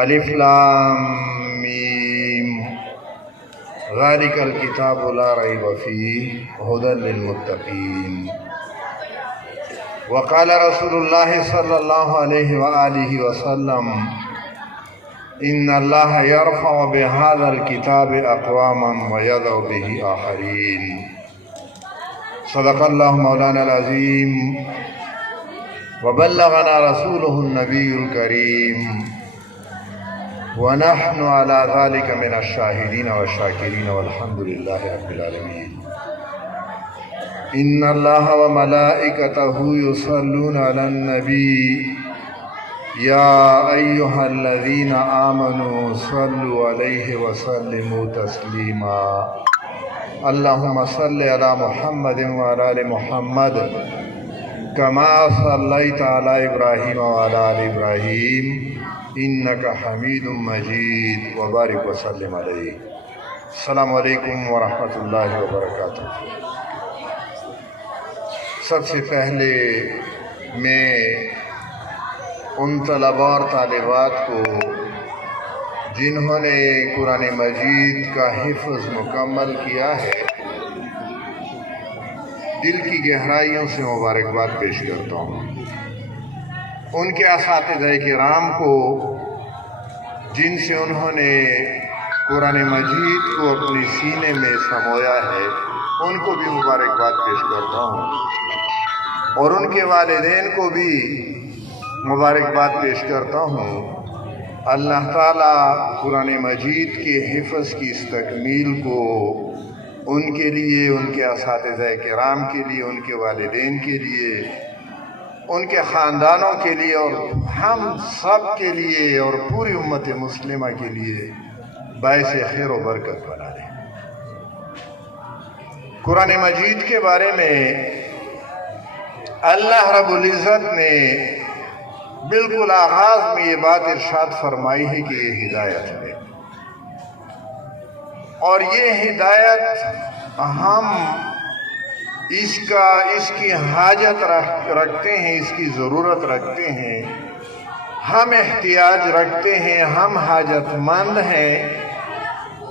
الف لام میم ذالک الکتاب لا ریب فیہ ھدی للمتقین وقال رسول اللہ صلی اللہ علیہ وآلہ وسلم ان اللہ یرفع بهذا الکتاب اقواما ویضع به آخرین صدق اللہ مولانا العظیم وبلغنا رسوله النبی الکریم ونحن على ذلك من الشاهدين والشاكرين والحمد لله رب العالمين ان اللہ وملائکتہ یصلون علی النبی یا ایہا الذین آمنوا صلوا علیہ وسلموا تسلیما اللہم صل علی محمد وعلی آل محمد کما صلیت علی ابراہیم وعلی آل ابراہیم انک حمید مجید وبارک وسلم علیہ۔ السلام علیکم ورحمۃ اللہ وبرکاتہ۔ سب سے پہلے میں ان طلباء اور طالبات کو جنہوں نے قرآن مجید کا حفظ مکمل کیا ہے دل کی گہرائیوں سے مبارکباد پیش کرتا ہوں۔ ان کے اساتذہ کرام کو جن سے انہوں نے قرآن مجید کو اپنی سینے میں سمویا ہے ان کو بھی مبارکباد پیش کرتا ہوں، اور ان کے والدین کو بھی مبارکباد پیش کرتا ہوں۔ اللہ تعالیٰ قرآن مجید کے حفظ کی اس تکمیل کو ان کے لیے، ان کے اساتذہ کرام کے لیے، ان کے والدین کے لیے، ان کے خاندانوں کے لیے اور ہم سب کے لیے اور پوری امت مسلمہ کے لیے باعث خیر و برکت بنا دے۔ قرآن مجید کے بارے میں اللہ رب العزت نے بالکل آغاز میں یہ بات ارشاد فرمائی ہے کہ یہ ہدایت ہے، اور یہ ہدایت ہم اس کی حاجت رکھتے ہیں، اس کی ضرورت رکھتے ہیں، ہم احتیاج رکھتے ہیں، ہم حاجت مند ہیں،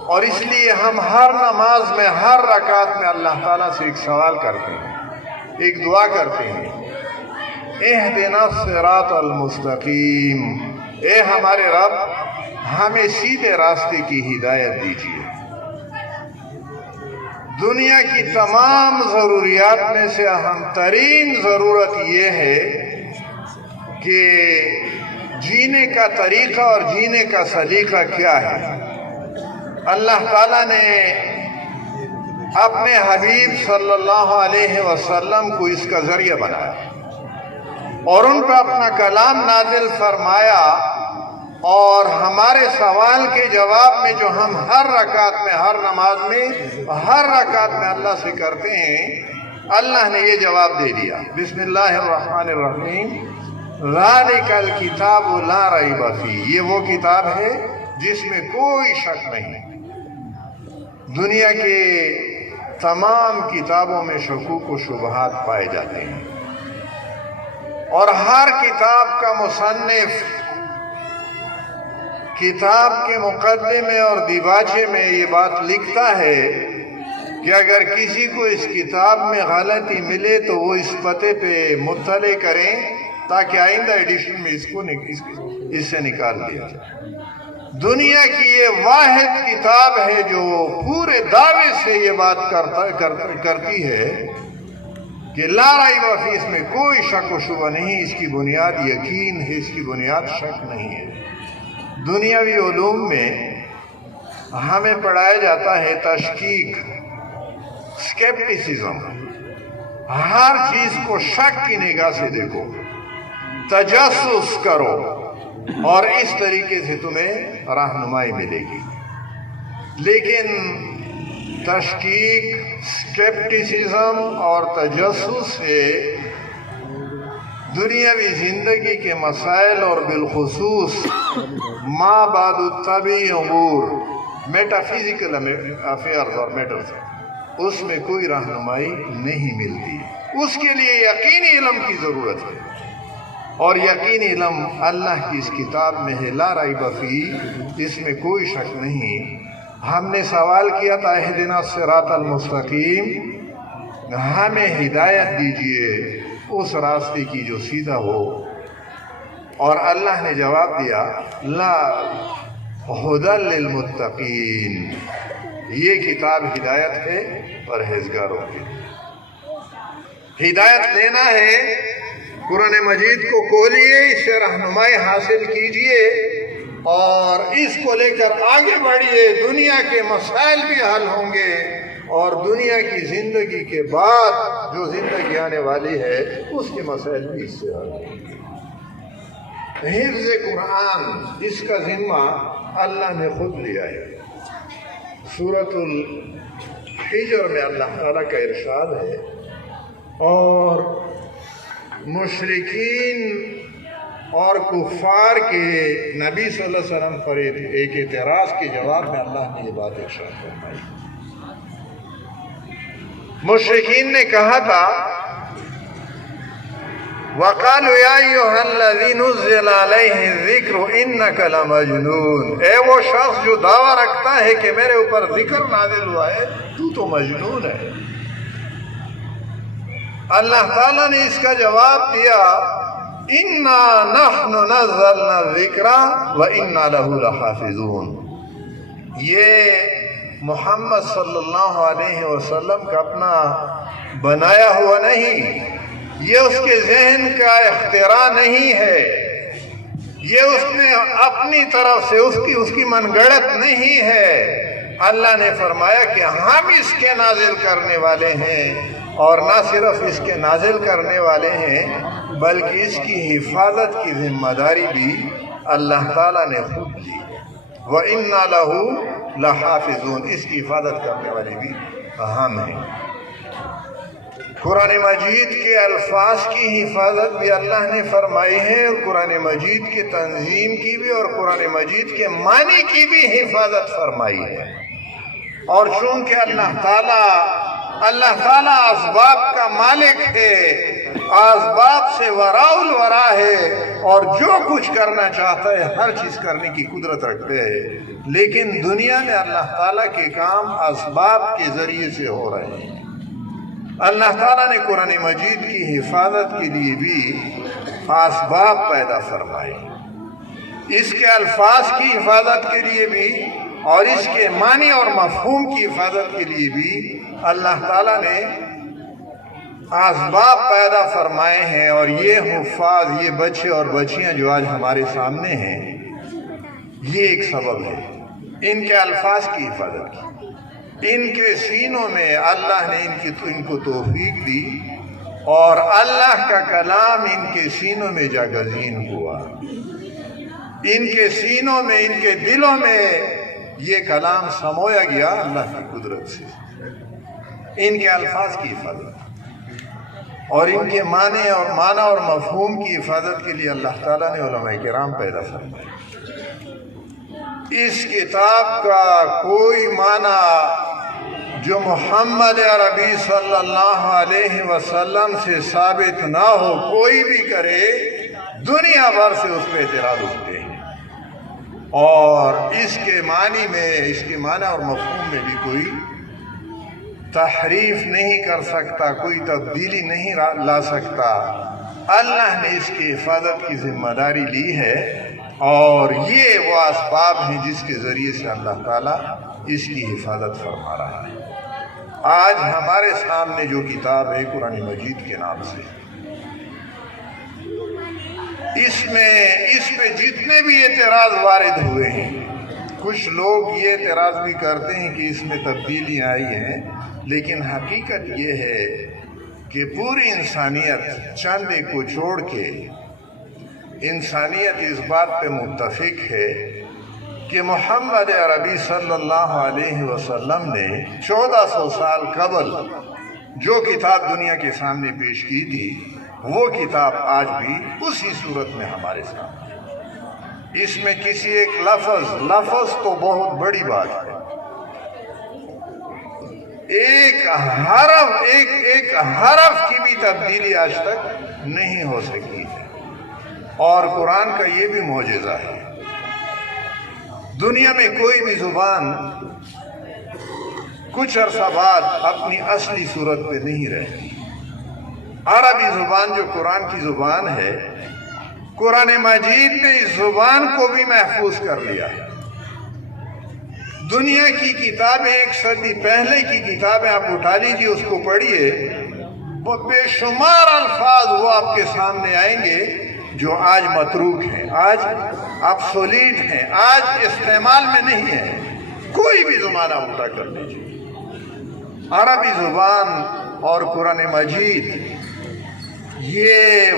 اور اس لیے ہم ہر نماز میں، ہر رکعت میں اللہ تعالیٰ سے ایک سوال کرتے ہیں، ایک دعا کرتے ہیں، اہدنا الصراط المستقیم، اے ہمارے رب ہمیں سیدھے راستے کی ہدایت دیجیے۔ دنیا کی تمام ضروریات میں سے اہم ترین ضرورت یہ ہے کہ جینے کا طریقہ اور جینے کا سلیقہ کیا ہے۔ اللہ تعالیٰ نے اپنے حبیب صلی اللہ علیہ وسلم کو اس کا ذریعہ بنایا اور ان پہ اپنا کلام نازل فرمایا، اور ہمارے سوال کے جواب میں جو ہم ہر رکعت میں، ہر نماز میں، ہر رکعت میں اللہ سے کرتے ہیں، اللہ نے یہ جواب دے دیا۔ بسم اللہ الرحمن الرحیم، ذالک الکتاب لا ریب فیہ، یہ وہ کتاب ہے جس میں کوئی شک نہیں۔ دنیا کے تمام کتابوں میں شکوک و شبہات پائے جاتے ہیں، اور ہر کتاب کا مصنف کتاب کے مقدمے اور دیباچے میں یہ بات لکھتا ہے کہ اگر کسی کو اس کتاب میں غلطی ملے تو وہ اس پتے پہ مطلع کریں تاکہ آئندہ ایڈیشن میں اس سے نکال دیا جائے۔ دنیا کی یہ واحد کتاب ہے جو پورے دعوے سے یہ بات کرتی ہے کہ لا ریب فیہ، اس میں کوئی شک و شبہ نہیں، اس کی بنیاد یقین ہے، اس کی بنیاد شک نہیں ہے۔ دنیاوی علوم میں ہمیں پڑھایا جاتا ہے تشکیک، اسکیپٹیسزم، ہر چیز کو شک کی نگاہ سے دیکھو، تجسس کرو، اور اس طریقے سے تمہیں رہنمائی ملے گی۔ لیکن تشکیک، اسکیپٹیسزم اور تجسس سے دنیاوی زندگی کے مسائل اور بالخصوص ما بعد الطبعی امور، میٹا فزیکل افیئرز اور میٹرز، اس میں کوئی رہنمائی نہیں ملتی۔ اس کے لیے یقینی علم کی ضرورت ہے۔ اور یقین علم اللہ کی اس کتاب میں ہے، لا ریب فی، اس میں کوئی شک نہیں۔ ہم نے سوال کیا تھا اہدنا الصراط المستقیم، ہمیں ہدایت دیجئے اس راستے کی جو سیدھا ہو، اور اللہ نے جواب دیا لا ہدی للمتقین، یہ کتاب ہدایت ہے پرہیزگاروں کی۔ ہدایت لینا ہے، قرآن مجید کو کھولیے، اس سے رہنمائی حاصل کیجئے اور اس کو لے کر آگے بڑھیے۔ دنیا کے مسائل بھی حل ہوں گے اور دنیا کی زندگی کے بعد جو زندگی آنے والی ہے اس کے مسائل بھی اس سے حل ہوں گے۔ حفظ قرآن، اس کا ذمہ اللہ نے خود لیا ہے۔ سورۃ الحجر میں اللہ تعالیٰ کا ارشاد ہے، اور مشرکین اور کفار کے نبی صلی اللہ علیہ وسلم پر ایک اعتراض کے جواب میں اللہ نے یہ بات ارشاد فرمائی۔ مشرکین نے کہا تھا وَقَالُوا يَا أَيُّهَا الَّذِي نُزِّلَ عَلَيْهِ الذِّكْرُ إِنَّكَ لَمَجْنُونَ، اے وہ شخص جو دعویٰ رکھتا ہے کہ میرے اوپر ذکر نازل ہوا ہے، تو مجنون ہے۔ اللہ تعالیٰ نے اس کا جواب دیا اِنَّا نَحْنُ نَزَّلْنَا الذِّكْرَ وَإِنَّا لَهُ لَحَافِظُونَ، یہ محمد صلی اللہ علیہ وسلم کا اپنا بنایا ہوا نہیں، یہ اس کے ذہن کا اختراع نہیں ہے، یہ اس نے اپنی طرف سے اس کی من گڑت نہیں ہے۔ اللہ نے فرمایا کہ ہم اس کے نازل کرنے والے ہیں، اور نہ صرف اس کے نازل کرنے والے ہیں بلکہ اس کی حفاظت کی ذمہ داری بھی اللہ تعالیٰ نے خود لی۔ وَإِنَّا لَهُ لَحَافِظُونَ، اس کی حفاظت کرنے والے بھی ہم ہیں۔ قرآن مجید کے الفاظ کی حفاظت بھی اللہ نے فرمائی ہے، اور قرآن مجید کے تنظیم کی بھی اور قرآن مجید کے معنی کی بھی حفاظت فرمائی ہے۔ اور چونکہ اللہ تعالیٰ اسباب کا مالک ہے، اسباب سے وراء الورا ہے، اور جو کچھ کرنا چاہتا ہے ہر چیز کرنے کی قدرت رکھتے ہیں، لیکن دنیا میں اللہ تعالیٰ کے کام اسباب کے ذریعے سے ہو رہے ہیں۔ اللہ تعالیٰ نے قرآن مجید کی حفاظت کے لیے بھی اسباب پیدا فرمائے، اس کے الفاظ کی حفاظت کے لیے بھی اور اس کے معنی اور مفہوم کی حفاظت کے لیے بھی اللہ تعالیٰ نے اسباب پیدا فرمائے ہیں۔ اور یہ حفاظ، یہ بچے اور بچیاں جو آج ہمارے سامنے ہیں، یہ ایک سبب ہے ان کے الفاظ کی حفاظت کی۔ ان کے سینوں میں اللہ نے ان کو توفیق دی، اور اللہ کا کلام ان کے سینوں میں جاگزین ہوا، ان کے سینوں میں، ان کے دلوں میں یہ کلام سمویا گیا اللہ کی قدرت سے۔ ان کے الفاظ کی حفاظت اور ان کے معنی اور مفہوم کی حفاظت کے لیے اللہ تعالیٰ نے علماء کرام پیدا فرمائے۔ اس کتاب کا کوئی معنی جو محمد عربی صلی اللہ علیہ وسلم سے ثابت نہ ہو، کوئی بھی کرے، دنیا بھر سے اس پہ اعتراض اٹھتے ہیں، اور اس کے معنی اور مفہوم میں بھی کوئی تحریف نہیں کر سکتا، کوئی تبدیلی نہیں لا سکتا۔ اللہ نے اس کی حفاظت کی ذمہ داری لی ہے، اور یہ وہ اسباب ہیں جس کے ذریعے سے اللہ تعالیٰ اس کی حفاظت فرما رہا ہے۔ آج ہمارے سامنے جو کتاب ہے قرآن مجید کے نام سے، اس پہ جتنے بھی اعتراض وارد ہوئے ہیں، کچھ لوگ یہ اعتراض بھی کرتے ہیں کہ اس میں تبدیلی آئی ہے، لیکن حقیقت یہ ہے کہ پوری انسانیت چند ایک کو چھوڑ کے انسانیت اس بات پہ متفق ہے کہ محمد عربی صلی اللہ علیہ وسلم نے 1400 سال قبل جو کتاب دنیا کے سامنے پیش کی تھی، وہ کتاب آج بھی اسی صورت میں ہمارے سامنے ہے۔ اس میں کسی ایک لفظ تو بہت بڑی بات ہے، ایک حرف کی بھی تبدیلی آج تک نہیں ہو سکی ہے۔ اور قرآن کا یہ بھی معجزہ ہے، دنیا میں کوئی بھی زبان کچھ عرصہ بعد اپنی اصلی صورت پہ نہیں رہتی۔ عربی زبان جو قرآن کی زبان ہے، قرآن مجید نے اس زبان کو بھی محفوظ کر لیا ہے۔ دنیا کی کتابیں، 1 صدی پہلے کی کتابیں آپ اٹھا لیجیے، اس کو پڑھیے، وہ بے شمار الفاظ وہ آپ کے سامنے آئیں گے جو آج متروک ہیں، آج ابسولیٹ ہیں، آج استعمال میں نہیں ہیں۔ کوئی بھی زمانہ اٹھا کر لیجیے، عربی زبان اور قرآن مجید یہ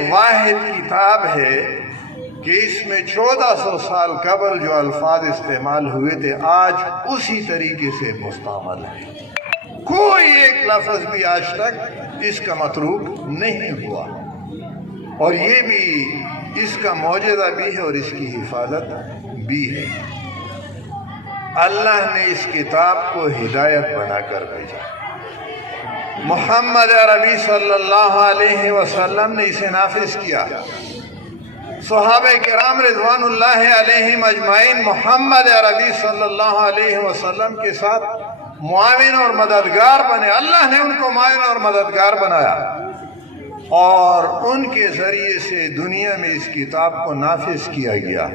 واحد کتاب ہے کہ اس میں 1400 سال قبل جو الفاظ استعمال ہوئے تھے آج اسی طریقے سے مستعمل ہے۔ کوئی ایک لفظ بھی آج تک اس کا متروک نہیں ہوا، اور یہ بھی اس کا معجزہ بھی ہے اور اس کی حفاظت بھی ہے۔ اللہ نے اس کتاب کو ہدایت بنا کر بھیجا، محمد عربی صلی اللہ علیہ وسلم نے اسے نافذ کیا، صحابہ کرام رضوان اللہ علیہم اجمعین محمد عربی صلی اللہ علیہ وسلم کے ساتھ معاون اور مددگار بنے، اللہ نے ان کو معاون اور مددگار بنایا، اور ان کے ذریعے سے دنیا میں اس کتاب کو نافذ کیا گیا،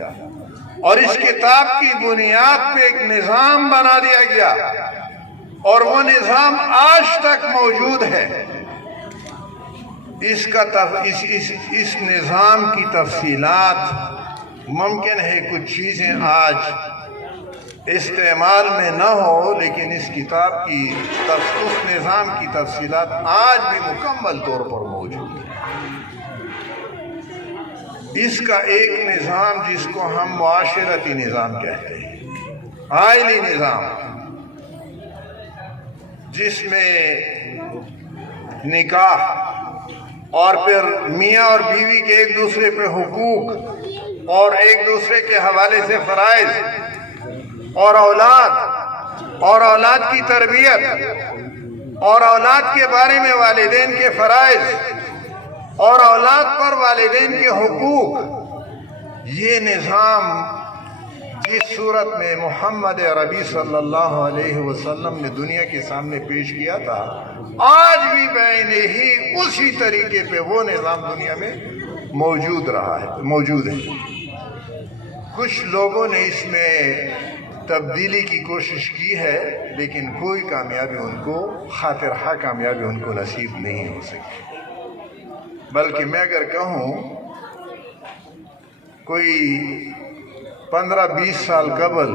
اور اس کتاب کی بنیاد پہ ایک نظام بنا دیا گیا، اور وہ نظام آج تک موجود ہے۔ اس نظام کی تفصیلات ممکن ہے کچھ چیزیں آج استعمال میں نہ ہو، لیکن اس کتاب کی اس نظام کی تفصیلات آج بھی مکمل طور پر موجود ہے۔ اس کا ایک نظام جس کو ہم معاشرتی نظام کہتے ہیں، عائلی نظام، جس میں نکاح اور پھر میاں اور بیوی کے ایک دوسرے پہ حقوق اور ایک دوسرے کے حوالے سے فرائض، اور اولاد کی تربیت، اور اولاد کے بارے میں والدین کے فرائض، اور اولاد پر والدین کے حقوق، یہ نظام جس صورت میں محمد عربی صلی اللہ علیہ وسلم نے دنیا کے سامنے پیش کیا تھا، آج بھی بعینہ ہی اسی طریقے پہ وہ نظام دنیا میں موجود ہے۔ کچھ لوگوں نے اس میں تبدیلی کی کوشش کی ہے، لیکن کوئی کامیابی ان کو، خاطرخواہ کامیابی ان کو نصیب نہیں ہو سکی۔ بلکہ میں اگر کہوں کوئی 15-20 سال قبل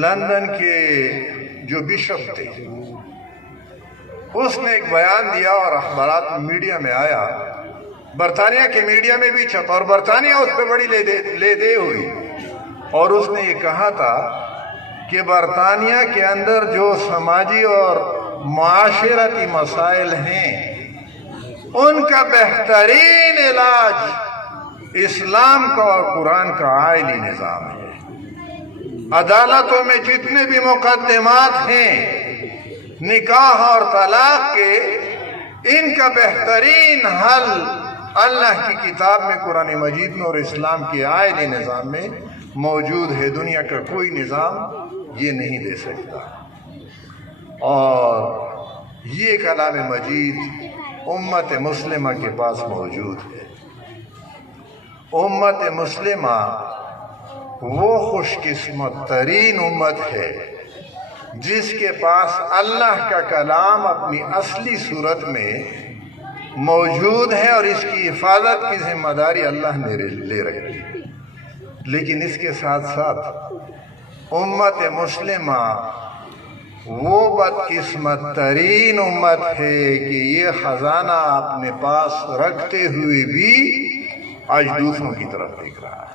لندن کے جو بشپ تھے، اس نے ایک بیان دیا اور اخبارات میڈیا میں آیا، برطانیہ کے میڈیا میں بھی چھپا، اور برطانیہ اس پہ بڑی لے دے ہوئی، اور اس نے یہ کہا تھا کہ برطانیہ کے اندر جو سماجی اور معاشرتی مسائل ہیں ان کا بہترین علاج اسلام کا اور قرآن کا عائلی نظام ہے۔ عدالتوں میں جتنے بھی مقدمات ہیں نکاح اور طلاق کے، ان کا بہترین حل اللہ کی کتاب میں، قرآن مجید میں اور اسلام کے عائلی نظام میں موجود ہے۔ دنیا کا کوئی نظام یہ نہیں دے سکتا، اور یہ کلام مجید امت مسلمہ کے پاس موجود ہے۔ امت مسلمہ وہ خوش قسمت ترین امت ہے جس کے پاس اللہ کا کلام اپنی اصلی صورت میں موجود ہے، اور اس کی حفاظت کی ذمہ داری اللہ نے لے رکھی ہے۔ لیکن اس کے ساتھ ساتھ امت مسلمہ وہ بدقسمت ترین امت ہے کہ یہ خزانہ اپنے پاس رکھتے ہوئے بھی آج دوسروں کی طرف دیکھ رہا ہے۔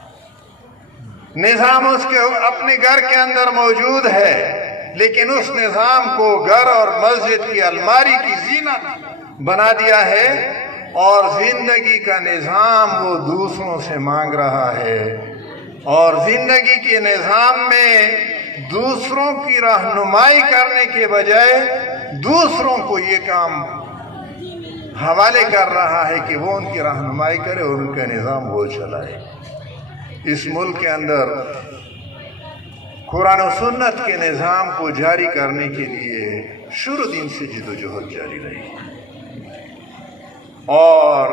نظام اس کے اپنے گھر کے اندر موجود ہے، لیکن اس نظام کو گھر اور مسجد کی الماری کی زینت بنا دیا ہے، اور زندگی کا نظام وہ دوسروں سے مانگ رہا ہے، اور زندگی کے نظام میں دوسروں کی رہنمائی کرنے کے بجائے دوسروں کو یہ کام حوالے کر رہا ہے کہ وہ ان کی رہنمائی کرے اور ان کا نظام وہ چلائے۔ اس ملک کے اندر قرآن و سنت کے نظام کو جاری کرنے کے لیے شروع دن سے جد و جہد جاری رہی، اور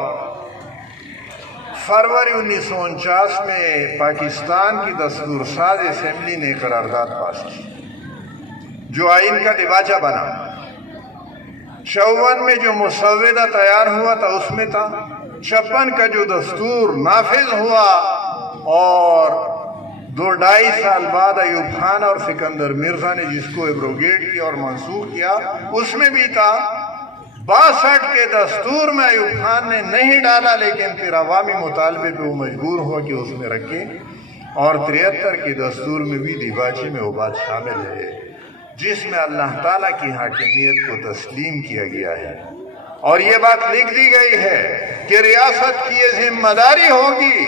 فروری 1949 میں پاکستان کی دستور ساز اسمبلی نے قرارداد پاس کی جو آئین کا دیباچہ بنا۔ 54 میں جو مسودہ تیار ہوا تھا اس میں تھا، 56 کا جو دستور نافذ ہوا اور 2-2.5 سال بعد ایوب خان اور سکندر مرزا نے جس کو ایبروگیٹ کیا اور منسوخ کیا اس میں بھی تھا۔ 62 کے دستور میں ایوب خان نے نہیں ڈالا، لیکن پھر عوامی مطالبے پہ وہ مجبور ہوا کہ اس میں رکھے، اور 73 کے دستور میں بھی دیباچے میں وہ بات شامل ہے جس میں اللہ تعالیٰ کی حاکمیت کو تسلیم کیا گیا ہے، اور یہ بات لکھ دی گئی ہے کہ ریاست کی یہ ذمہ داری ہوگی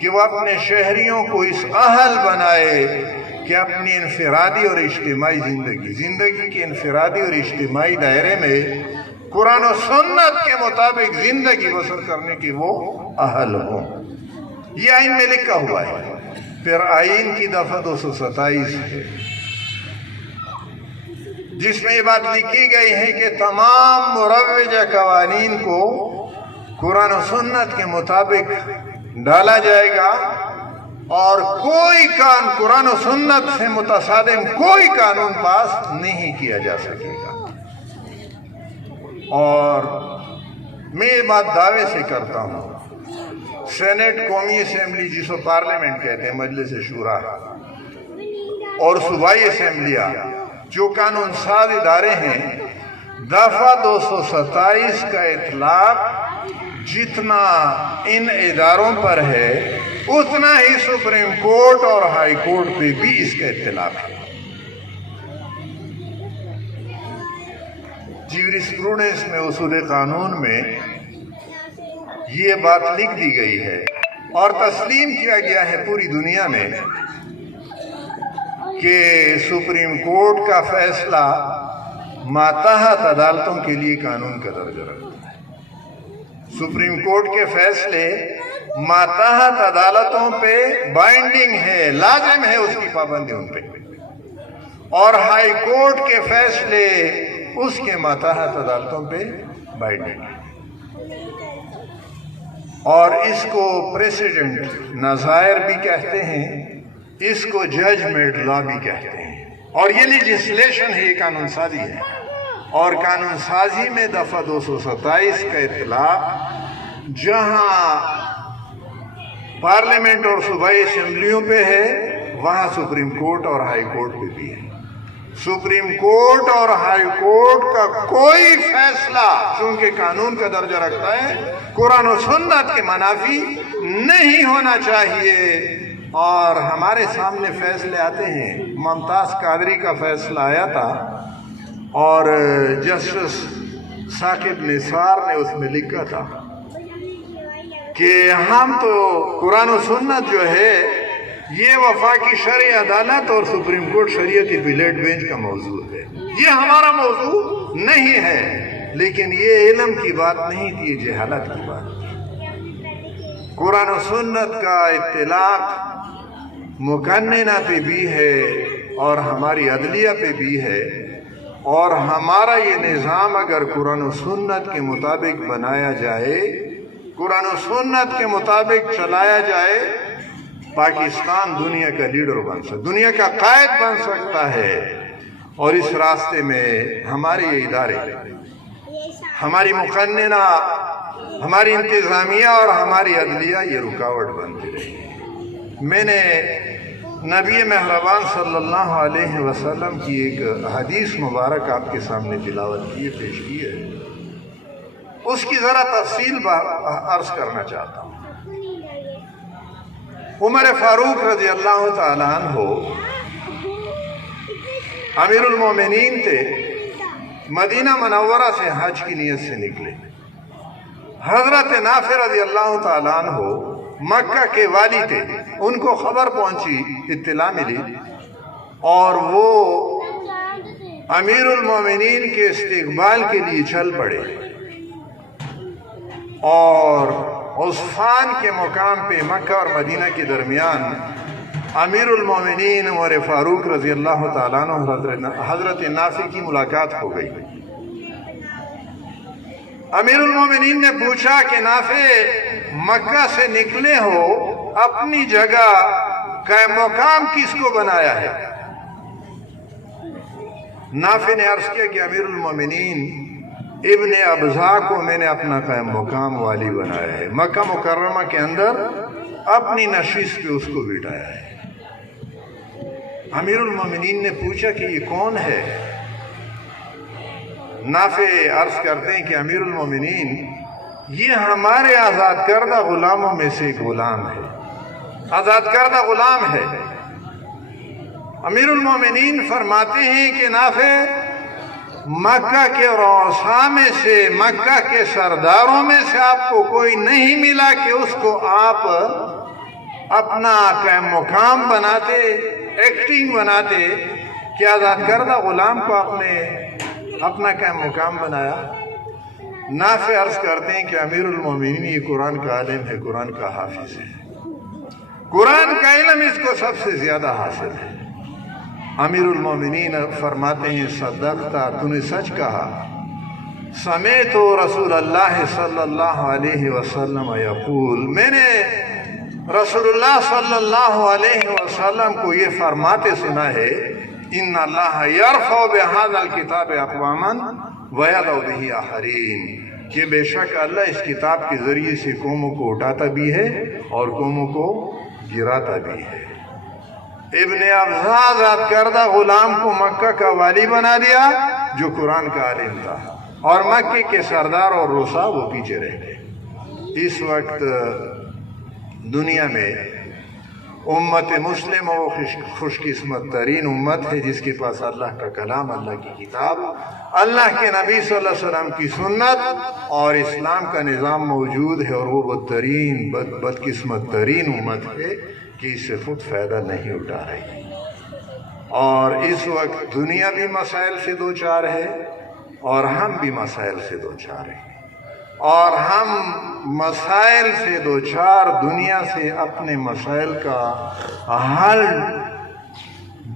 کہ وہ اپنے شہریوں کو اس اہل بنائے کہ اپنی انفرادی اور اجتماعی زندگی کے انفرادی اور اجتماعی دائرے میں قرآن و سنت کے مطابق زندگی بسر کرنے کی وہ اہل ہوں۔ یہ آئین میں لکھا ہوا ہے۔ پھر آئین کی دفعہ 227 ہے جس میں یہ بات لکھی گئی ہے کہ تمام مروجہ قوانین کو قرآن و سنت کے مطابق ڈالا جائے گا، اور کوئی قرآن و سنت سے متصادم کوئی قانون پاس نہیں کیا جا سکے گا۔ اور میں یہ بات دعوے سے کرتا ہوں، سینٹ قومی اسمبلی جس کو پارلیمنٹ کہتے ہیں، مجلس شورا، اور صوبائی اسمبلیاں جو قانون ساز ادارے ہیں، دفعہ 227 کا اطلاق جتنا ان اداروں پر ہے اتنا ہی سپریم کورٹ اور ہائی کورٹ پہ بھی اس کا اطلاق ہے۔ جیورسپروڈنس میں، اصول قانون میں یہ بات لکھ دی گئی ہے اور تسلیم کیا گیا ہے پوری دنیا میں کہ سپریم کورٹ کا فیصلہ ماتحت عدالتوں کے لیے قانون کا درجہ رکھتا ہے۔ سپریم کورٹ کے فیصلے ماتحت عدالتوں پہ بائنڈنگ ہے، لازم ہے اس کی پابندی ان پہ، اور ہائی کورٹ کے فیصلے اس کے ماتحت عدالتوں پہ بائنڈنگ ہے، اور اس کو پریسیڈنٹ نظائر بھی کہتے ہیں، اس کو ججمنٹ لا بھی کہتے ہیں، اور یہ لیجسلیشن ہے، یہ قانون سازی ہے۔ اور قانون سازی میں دفعہ 227 کا اطلاق جہاں پارلیمنٹ اور صوبائی اسمبلیوں پہ ہے وہاں سپریم کورٹ اور ہائی کورٹ پہ بھی ہے۔ سپریم کورٹ اور ہائی کورٹ کا کوئی فیصلہ چونکہ قانون کا درجہ رکھتا ہے قرآن و سنت کے منافی نہیں ہونا چاہیے۔ اور ہمارے سامنے فیصلے آتے ہیں، ممتاز قادری کا فیصلہ آیا تھا اور جسٹس ثاقب نثار نے اس میں لکھا تھا کہ ہم تو قرآن و سنت جو ہے یہ وفاقی شرعی عدالت اور سپریم کورٹ شریعت اپیلیٹ بینچ کا موضوع ہے، یہ ہمارا موضوع نہیں ہے، لیکن یہ علم کی بات نہیں تھی، یہ جہالت کی بات تھی۔ قرآن و سنت کا اطلاق مقننہ پہ بھی ہے اور ہماری عدلیہ پہ بھی ہے، اور ہمارا یہ نظام اگر قرآن و سنت کے مطابق بنایا جائے، قرآن و سنت کے مطابق چلایا جائے، پاکستان دنیا کا لیڈر بن سکتا، دنیا کا قائد بن سکتا ہے۔ اور اس راستے میں ہمارے یہ ادارے، ہماری مقننہ، ہماری انتظامیہ اور ہماری عدلیہ یہ رکاوٹ بنتی رہی۔ میں نے نبی مہربان صلی اللہ علیہ وسلم کی ایک حدیث مبارک آپ کے سامنے تلاوت کی، پیش کی ہے، اس کی ذرا تفصیل عرض کرنا چاہتا ہوں۔ عمر فاروق رضی اللہ تعالیٰ عنہ امیر المومنین تھے، مدینہ منورہ سے حج کی نیت سے نکلے۔ حضرت نافع رضی اللہ تعالیٰ عنہ مکہ کے والی تھے، ان کو خبر پہنچی، اطلاع ملی، اور وہ امیر المومنین کے استقبال کے لیے چل پڑے۔ اور عثمان کے مقام پہ مکہ اور مدینہ کے درمیان امیر المومنین عمر فاروق رضی اللہ تعالیٰ عنہ حضرت نافع کی ملاقات ہو گئی۔ امیر المومنین نے پوچھا کہ نافع مکہ سے نکلے ہو، اپنی جگہ قائم مقام کس کو بنایا ہے؟ نافع نے عرض کیا کہ امیر المومنین ابن ابزا کو میں نے اپنا قائم مقام والی بنایا ہے، مکہ مکرمہ کے اندر اپنی نشست پہ اس کو بٹھایا ہے۔ امیر المومنین نے پوچھا کہ یہ کون ہے؟ نافع عرض کرتے ہیں کہ امیر المومنین یہ ہمارے آزاد کردہ غلاموں میں سے ایک غلام ہے، آزاد کردہ غلام ہے۔ امیر المومنین فرماتے ہیں کہ نافع مکہ کے رؤساء میں سے، مکہ کے سرداروں میں سے آپ کو کوئی نہیں ملا کہ اس کو آپ اپنا قائم مقام بناتے، ایکٹنگ بناتے کہ آزاد کردہ غلام کو آپ نے اپنا قائم مقام بنایا۔ نافع عرض کرتے ہیں کہ امیر المومنین یہ قرآن کا عالم ہے، قرآن کا حافظ ہے، قرآن کا علم اس کو سب سے زیادہ حاصل ہے۔ امیر المومنین فرماتے ہیں صدقتا، تو نے سچ کہا، سمیت رسول اللہ صلی اللہ علیہ وسلم یقول، میں نے رسول اللہ صلی اللہ علیہ وسلم کو یہ فرماتے سنا ہے، ان اللہ یرفع بہذا الکتاب اقواما ویضع بہ آخرین، کہ بے شک اللہ اس کتاب کے ذریعے سے قوموں کو اٹھاتا بھی ہے اور قوموں کو گراتا بھی ہے۔ ابن ابزا آزاد کردہ غلام کو مکہ کا والی بنا دیا جو قرآن کا عالم تھا، اور مکے کے سردار اور رؤساء وہ پیچھے رہ گئے۔ اس وقت دنیا میں امت مسلم و خوش قسمت ترین امت ہے جس کے پاس اللہ کا کلام، اللہ کی کتاب، اللہ کے نبی صلی اللہ علیہ وسلم کی سنت اور اسلام کا نظام موجود ہے، اور وہ بدترین بدقسمت ترین امت ہے کہ اس سے خود فائدہ نہیں اٹھا رہی۔ اور اس وقت دنیا بھی مسائل سے دوچار ہے اور ہم بھی مسائل سے دوچار ہیں، اور ہم مسائل سے دوچار دنیا سے اپنے مسائل کا حل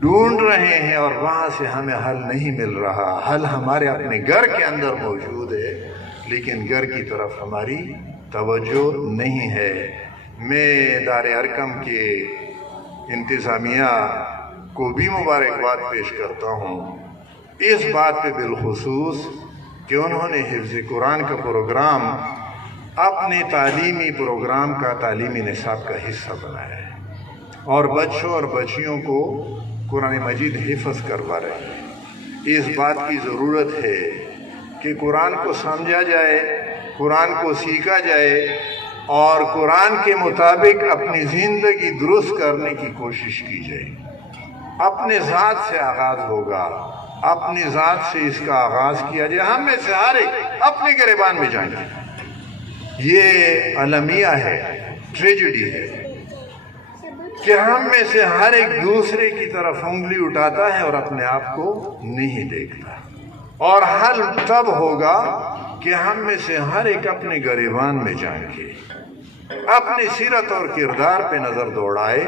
ڈھونڈ رہے ہیں، اور وہاں سے ہمیں حل نہیں مل رہا۔ حل ہمارے اپنے گھر کے اندر موجود ہے، لیکن گھر کی طرف ہماری توجہ نہیں ہے۔ میں دار ارقم کے انتظامیہ کو بھی مبارکباد پیش کرتا ہوں اس بات پہ بالخصوص کہ انہوں نے حفظ قرآن کا پروگرام اپنے تعلیمی پروگرام کا، تعلیمی نصاب کا حصہ بنایا ہے، اور بچوں اور بچیوں کو قرآن مجید حفظ کروا رہے ہیں۔ اس بات کی ضرورت ہے کہ قرآن کو سمجھا جائے، قرآن کو سیکھا جائے، اور قرآن کے مطابق اپنی زندگی درست کرنے کی کوشش کی جائے۔ اپنے ذات سے آغاز ہوگا، اپنی ذات سے اس کا آغاز کیا جائے۔ ہم میں سے ہر ایک اپنے گریبان میں جائیں گے۔ یہ المیہ ہے، ٹریجڈی ہے کہ ہم میں سے ہر ایک دوسرے کی طرف انگلی اٹھاتا ہے اور اپنے آپ کو نہیں دیکھتا، اور حل تب ہوگا کہ ہم میں سے ہر ایک اپنے گریبان میں جائیں گے، اپنی سیرت اور کردار پہ نظر دوڑائے،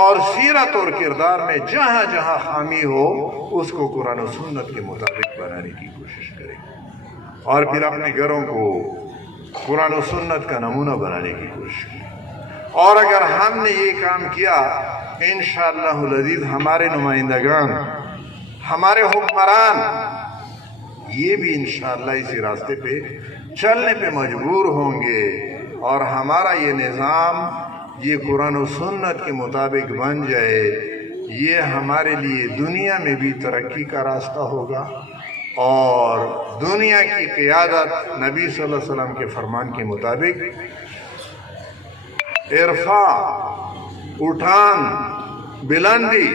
اور سیرت اور کردار میں جہاں جہاں خامی ہو اس کو قرآن و سنت کے مطابق بنانے کی کوشش کرے، اور پھر اپنے گھروں کو قرآن و سنت کا نمونہ بنانے کی کوشش کرے۔ اور اگر ہم نے یہ کام کیا، انشاءاللہ العزیز ہمارے نمائندگان، ہمارے حکمران، یہ بھی انشاءاللہ اسی راستے پہ چلنے پہ مجبور ہوں گے، اور ہمارا یہ نظام یہ قرآن و سنت کے مطابق بن جائے، یہ ہمارے لیے دنیا میں بھی ترقی کا راستہ ہوگا، اور دنیا کی قیادت نبی صلی اللہ علیہ وسلم کے فرمان کے مطابق ارفع، اٹھان، بلندی،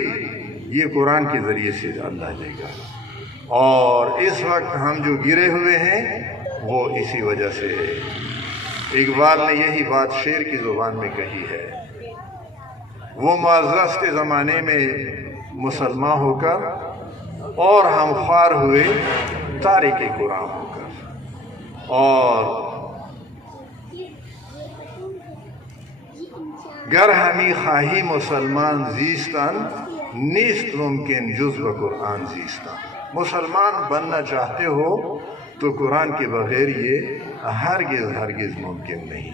یہ قرآن کے ذریعے سے اللہ دے گا۔ اور اس وقت ہم جو گرے ہوئے ہیں وہ اسی وجہ سے ہے۔ اقبال نے یہی بات شعر کی زبان میں کہی ہے، وہ معزز کے زمانے میں مسلمان ہو کر اور ہم خوار ہوئے تارک قرآن ہو کر، اور گر ہمی خواہی مسلمان زیستن نیست ممکن جز و قرآن زیستن. مسلمان بننا چاہتے ہو تو قرآن کے بغیر یہ ہرگز ممکن نہیں.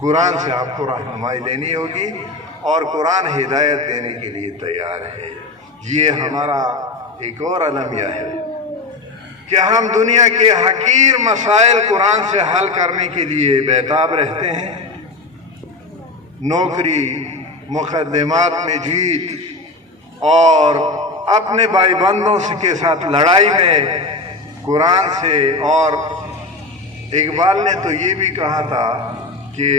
قرآن سے آپ کو رہنمائی لینی ہوگی اور قرآن ہدایت دینے کے لیے تیار ہے. یہ ہمارا ایک اور المیہ ہے کہ ہم دنیا کے حقیر مسائل قرآن سے حل کرنے کے لیے بیتاب رہتے ہیں. نوکری، مقدمات میں جیت اور اپنے بھائی بندوں کے ساتھ لڑائی میں قرآن سے. اور اقبال نے تو یہ بھی کہا تھا کہ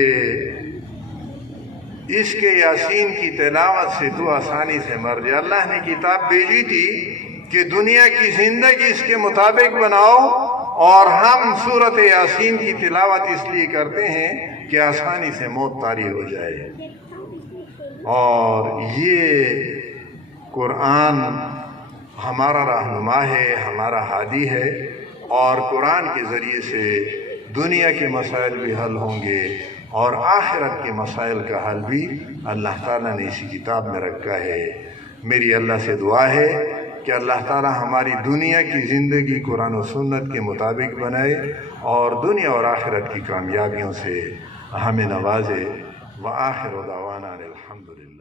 اس کے یاسین کی تلاوت سے تو آسانی سے مر جائے. اللہ نے کتاب بھیجی تھی کہ دنیا کی زندگی اس کے مطابق بناؤ، اور ہم سورۃ یاسین کی تلاوت اس لیے کرتے ہیں کہ آسانی سے موت طاری ہو جائے. اور یہ قرآن ہمارا رہنما ہے، ہمارا ہادی ہے، اور قرآن کے ذریعے سے دنیا کے مسائل بھی حل ہوں گے اور آخرت کے مسائل کا حل بھی اللہ تعالیٰ نے اسی کتاب میں رکھا ہے. میری اللہ سے دعا ہے کہ اللہ تعالیٰ ہماری دنیا کی زندگی قرآن و سنت کے مطابق بنائے اور دنیا اور آخرت کی کامیابیوں سے ہمیں نوازے. وآخر دعوانا الحمدللہ.